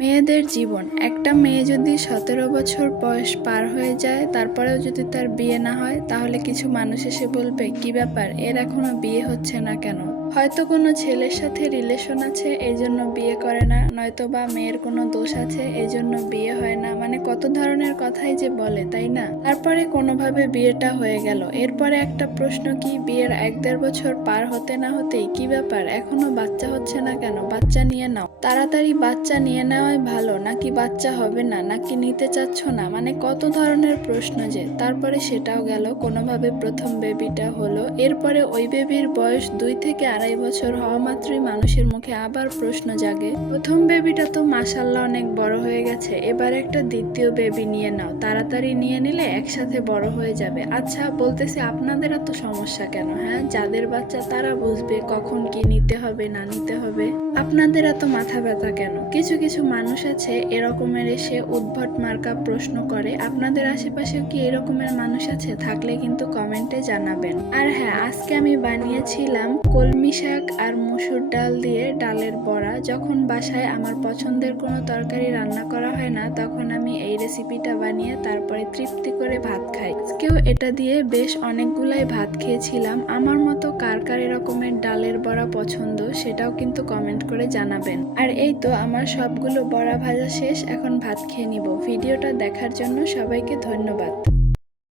মেয়েদের জীবন, একটা মেয়ে যদি 17 বছর বয়স পার হয়ে যায় তারপরেও যদি তার বিয়ে না হয় তাহলে কিছু মানুষ এসে বলবে কি ব্যাপার, এর এখনো বিয়ে হচ্ছে না কেন? হয়তো কোনো ছেলের সাথে রিলেশন আছে এই জন্য বিয়ে করে না, নয়তো বা মেয়ের কোনো দোষ আছে এই জন্য বিয়ে হয় না, মানে কত ধরনের কথাই যে বলে, তাই না? তারপরে কোনোভাবে বিয়েটা হয়ে গেল, এরপরে একটা প্রশ্ন, কি বিয়ের 1-1.5 বছর পার হতে না হতেই কি ব্যাপার, এখনো বাচ্চা হচ্ছে না কেন? বাচ্চা নিয়ে নাও, তাড়াতাড়ি বাচ্চা নিয়ে নেওয়াই ভালো, নাকি বাচ্চা হবে না, নাকি নিতে চাচ্ছ না, মানে কত ধরনের প্রশ্ন যে। তারপরে সেটাও গেল, কোনোভাবে প্রথম বেবিটা হলো, এরপরে ওই বেবির বয়স 2 থেকে 2.5 বছর হওয়া মাত্রই মানুষের মুখে আবার প্রশ্ন জাগে, প্রথম বেবিটা তো মাশাল্লাহ অনেক বড় হয়ে গেছে, এবার একটা দ্বিতীয় বেবি নিয়ে নাও, তাড়াতাড়ি নিয়ে নিলে একসাথে বড় হয়ে যাবে। আচ্ছা বলতেছি, আপনাদের এত সমস্যা কেন? হ্যাঁ, যাদের বাচ্চা তারা বুঝবে কখন কি নিতে হবে না নিতে হবে, আপনাদের এত মাথা ব্যথা কেন? কিছু কিছু মানুষ আছে এরকমের, এসে উদ্ভট মার্কা প্রশ্ন করে। আপনাদের আশেপাশেও কি এরকমের মানুষ আছে? থাকলে কিন্তু কমেন্টে জানাবেন। আর হ্যাঁ, আজকে আমি বানিয়েছিলাম কলমি শাক আর মসুর ডাল দিয়ে ডালের বড়া। যখন বাসায় আমার পছন্দের কোনো তরকারি রান্না করা হয় না তখন আমি এই রেসিপিটা বানিয়ে তারপরে তৃপ্তি করে ভাত খাই। আজকেও এটা দিয়ে বেশ অনেকগুলাই ভাত খেয়েছিলাম। আমার মতো কার কার এরকমের ডালের বড়া পছন্দ সেটাও কিন্তু কমেন্ট করে জানাবেন। আর এই তো আমার সবগুলো বড়া ভাজা শেষ, এখন ভাত খেয়ে নিব। ভিডিওটা দেখার জন্য সবাইকে ধন্যবাদ।